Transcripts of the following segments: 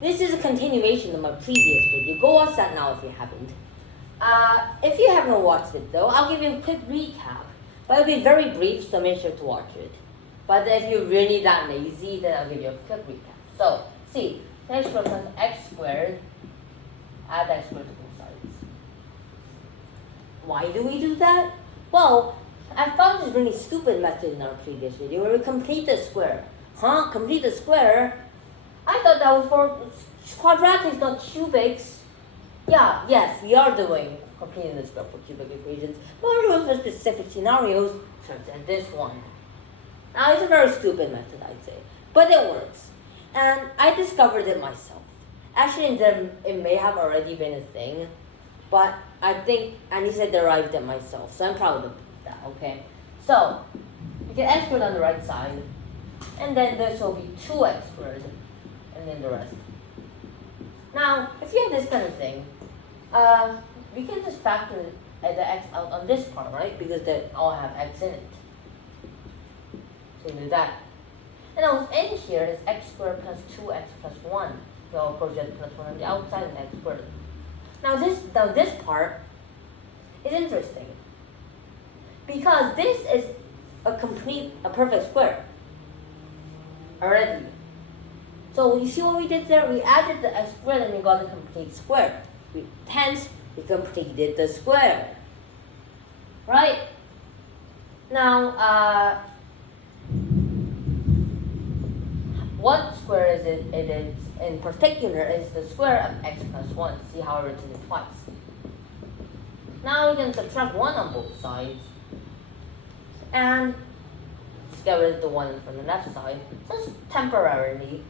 This is a continuation of my previous video. Go watch that now if you haven't. If you haven't watched it though, I'll give you a quick recap. But it'll be very brief, so make sure to watch it. But if you're really that lazy, then I'll give you a quick recap. So, see, x squared plus x squared, add x squared to both sides. Why do we do that? Well, I found this really stupid method in our previous video where we complete the square. Complete the square? I thought that was for quadratics, not cubics. Yes, we are doing completing the square for cubic equations, but we're doing for specific scenarios, such as this one. Now, it's a very stupid method, I'd say, but it works. And I discovered it myself. Actually, it may have already been a thing, but I think at least I derived it myself, so I'm proud of that, okay? So, you get x squared on the right side, and then this will be 2x squared, and then the rest. Now, if you have this kind of thing, we can just factor the x out on this part, right? Because they all have x in it. So you do that. And now in here is x squared plus 2x plus 1. So of course you have plus 1 on the outside and x squared. Now this part is interesting. Because this is a perfect square already. So you see what we did there? We added the x squared and we got a complete square. Hence, we completed the square. Right? Now, what square is it? It is, in particular, is the square of x plus 1. See how I written it twice. Now we can subtract 1 on both sides. And let's get rid of the 1 from the left side, just temporarily.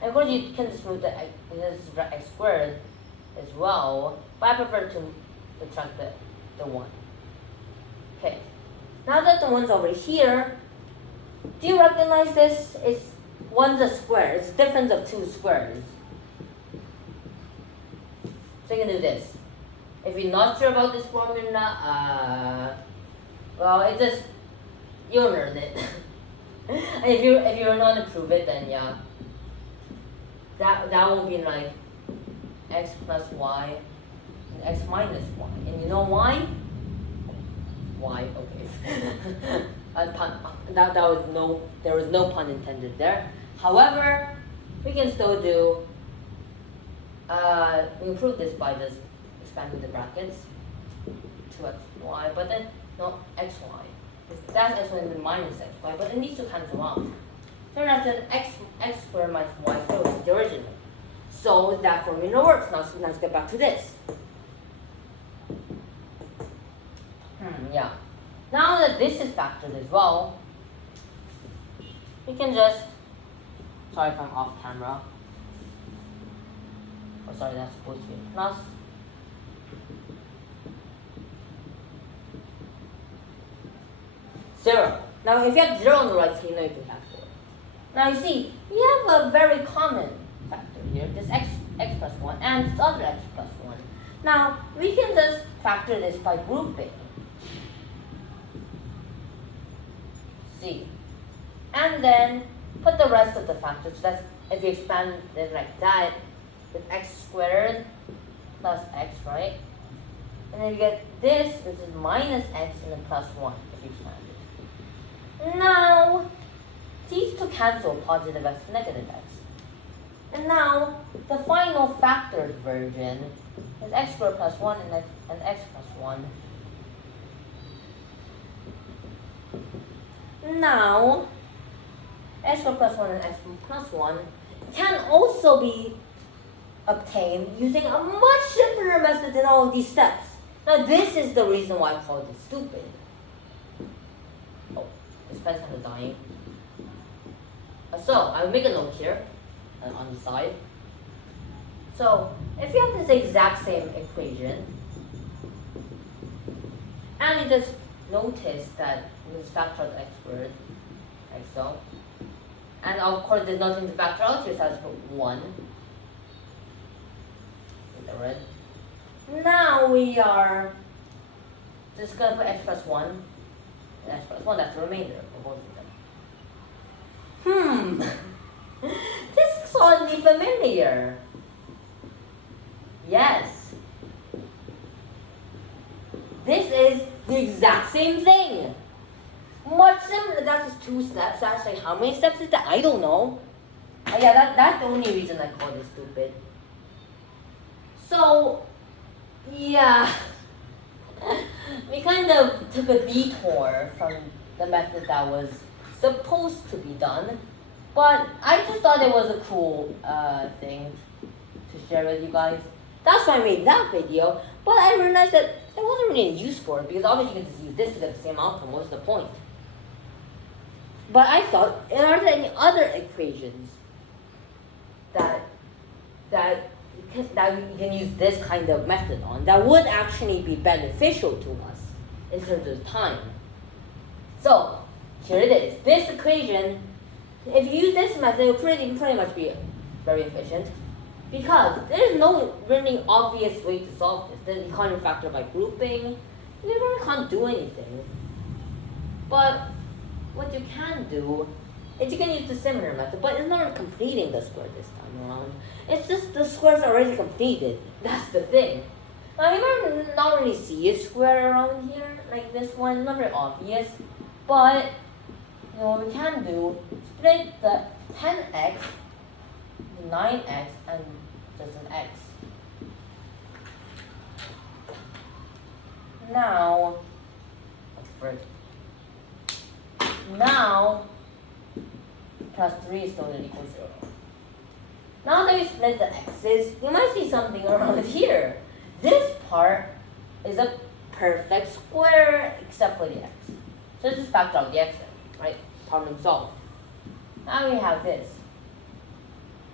And of course, you can just move the x squared as well, but I prefer to subtract the 1. Okay, now that the 1's over here, do you recognize this? It's 1's a square. It's a difference of 2 squares. So you can do this. If you're not sure about this formula, well, it's just, you'll learn it. And if you're not to prove it, then yeah. That will be like x plus y and x minus y. And you know why? Why? Okay. There was no pun intended there. However, we can still do, we can prove this by just expanding the brackets, 2xy, but then, no, xy. That's x and then minus xy, but it needs to cancel out. Turns out that x squared minus y squared was the original. So that formula works. Now let's get back to this. Yeah. Now that this is factored as well, we can just, sorry if I'm off camera. Oh, sorry, that's supposed to be a plus. Zero. Now if you have 0 on the right side, you know you can factor. Now you see, we have a very common factor here, this x plus 1 and this other x plus 1. Now, we can just factor this by grouping. See. And then put the rest of the factors. So that's, if you expand it like that, with x squared plus x, right? And then you get this, which is minus x and then plus 1 if you expand it. Now, these two cancel positive x and negative x. And now, the final factored version is x squared plus 1 and x plus 1. Now, x squared plus 1 and x plus 1 can also be obtained using a much simpler method than all of these steps. Now, this is the reason why I call it stupid. Oh, this pen's kind of dying. So, I'll make a note here on the side. So, if you have this exact same equation, and you just notice that we factor out x squared, like so, and of course there's nothing to factor out here, so I just put 1 with the red. Now we are just going to put x plus 1, and x plus 1, that's the remainder of both of them. This is oddly familiar. Yes. This is the exact same thing. Much similar. That's just 2 steps. Actually, how many steps is that? I don't know. Yeah, that's the only reason I call this stupid. So, yeah. We kind of took a detour from the method that was supposed to be done. But I just thought it was a cool thing to share with you guys. That's why I made that video. But I realized that there wasn't really a use for it because obviously you can just use this to get the same outcome. What's the point? But I thought, are there any other equations that we can use this kind of method on that would actually be beneficial to us in terms of time? So here it is. This equation, if you use this method, it will pretty much be very efficient because there is no really obvious way to solve this. Then you can't factor by grouping. You really can't do anything. But what you can do is you can use the similar method, but it's not completing the square this time around. It's just the square's already completed. That's the thing. Now you might not really see a square around here, like this one, not very obvious. But you know what we can do, split the 10x, the 9x, and just an x. Now, what's first? Now, plus 3 is totally equal 0. Now that we split the x's, you might see something around here. This part is a perfect square except for the x. So let's just factor out the x then, right? Problem solved. Now we have this.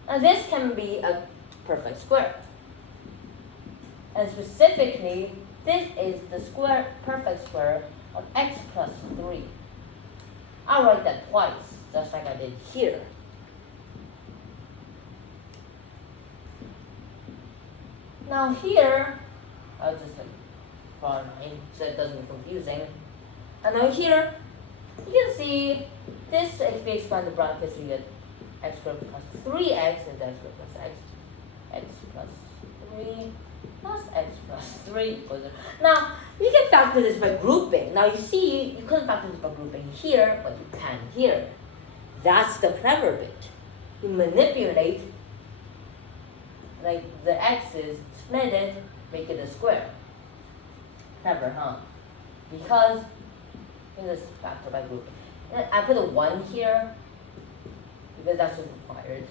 Now this can be a perfect square. And specifically, this is the perfect square of x plus 3. I'll write that twice, just like I did here. Now here, I'll just draw a line so it doesn't be confusing. And now here, you can see this, if we expand the brackets, we get x squared plus 3x and x squared plus x plus 3 plus x plus 3 equals 0. Now, you can factor this by grouping. Now you see, you couldn't factor this by grouping here, but you can here. That's the clever bit. You manipulate like the x's, split it, make it a square. Clever, huh? Because you just factor by grouping. And I put a 1 here because that's what's required.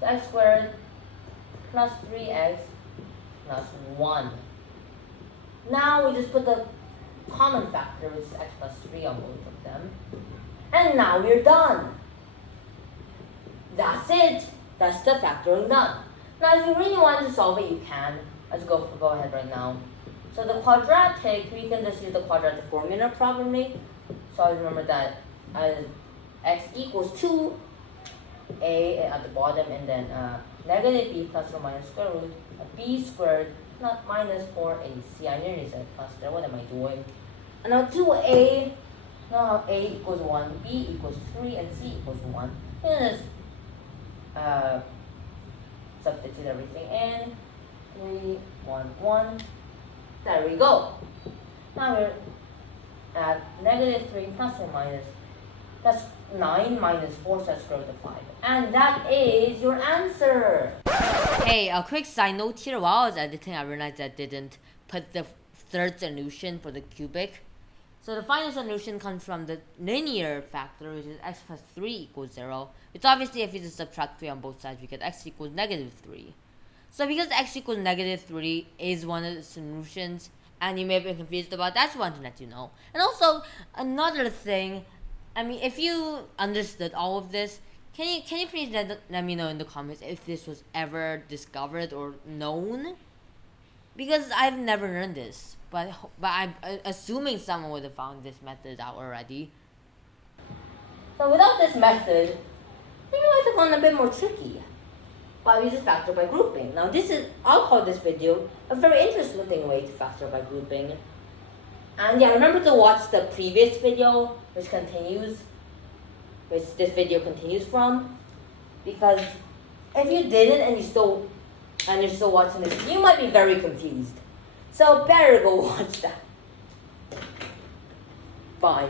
So x squared plus 3x plus 1. Now we just put the common factor, which is x plus 3 on both of them. And now we're done. That's it. That's the factoring done. Now if you really want to solve it, you can. Let's go ahead right now. So the quadratic, we can just use the quadratic formula probably. So I remember that as x equals 2a at the bottom, and then negative b plus or minus square root of b squared not minus 4ac. I nearly said plus there. What am I doing? And now 2a, now a equals 1, b equals 3, and c equals 1. And just substitute everything in. 3, 1, 1. There we go. Now we're at negative 3 plus or minus. That's 9 minus 4, so that's square root of 5. And that is your answer. Hey, a quick side note here. While I was editing, I realized I didn't put the third solution for the cubic. So the final solution comes from the linear factor, which is x plus 3 equals 0. Which obviously, if you just subtract 3 on both sides, we get x equals negative 3. So because x equals negative 3 is one of the solutions, and you may have been confused about that, I just want to let you know. And also, another thing, I mean, if you understood all of this, can you please let me know in the comments if this was ever discovered or known? Because I've never learned this, but I'm assuming someone would have found this method out already. So without this method, I think it might have gone a bit more tricky. But we just factor by grouping. Now I'll call this video a very interesting way to factor by grouping. And yeah, remember to watch the previous video, which continues. which this video continues from. Because if you didn't and you're still watching this, you might be very confused. So better go watch that. Bye.